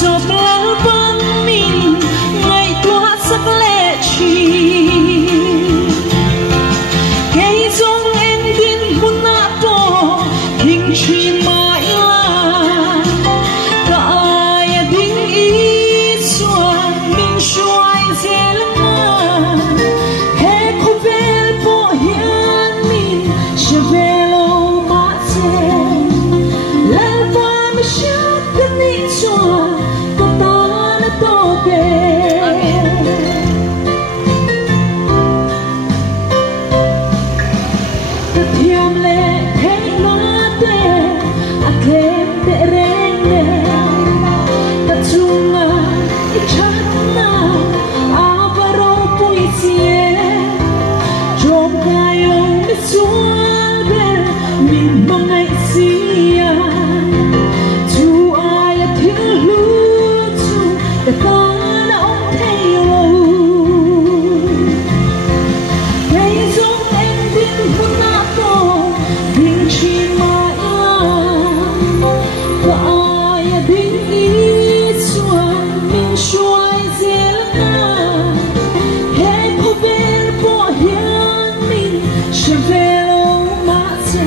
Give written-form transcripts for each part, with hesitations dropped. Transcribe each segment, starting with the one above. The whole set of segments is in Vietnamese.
chợt lỡ vắng mình ngày qua sắc lệ chi cây giống em tin muốn nát to hình chi mãi là cả ai định ý xoan mình xoay dễ lắm hết khu về bộ hiền mình sẽ về lâu mà sẽ lại qua mới chắc cái ní xoa có ta nó to kề thiam lệ thấy nó tê à thêm tệ rèn lệ ta chung à chắc na à varo poesie trong gai ông biết xuân về mình mong ngày xia chú ai thiếu lưu chú để ta nó thấy lâu cây giống em tin muốn nát to hình chi mãi là ai định ý xuân mình xoay dễ lắm hết khu bên bỏ hiền mình sẽ về lâu mà sẽ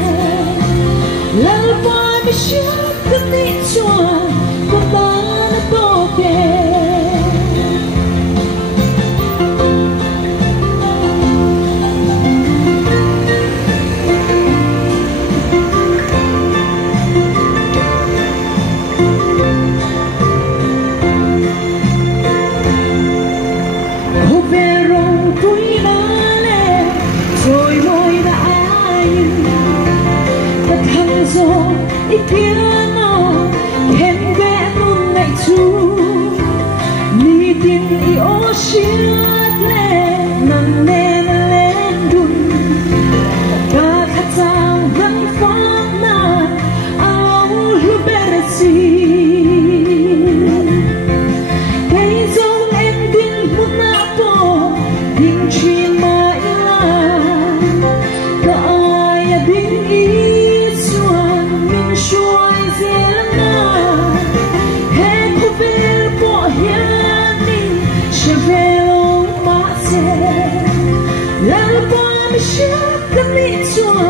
lần qua mới chắc cái ní xuân của ta nó to kề về rồng túi lá lệ rồi môi đã nhìn ta thăng gió ít piano khen vẽ luôn ngày chú mi tin i ô xiết lệ nằm nè lên đùn ta khát sao vẫn phát na áo lu beresi cây giống em tin muốn nát to hình chi mãi là cả ai định ý xuân mình xoay dễ lắm hết khu về bỏ hiền mình sẽ về lâu mà sẽ lần qua mới chắc cái ní xuân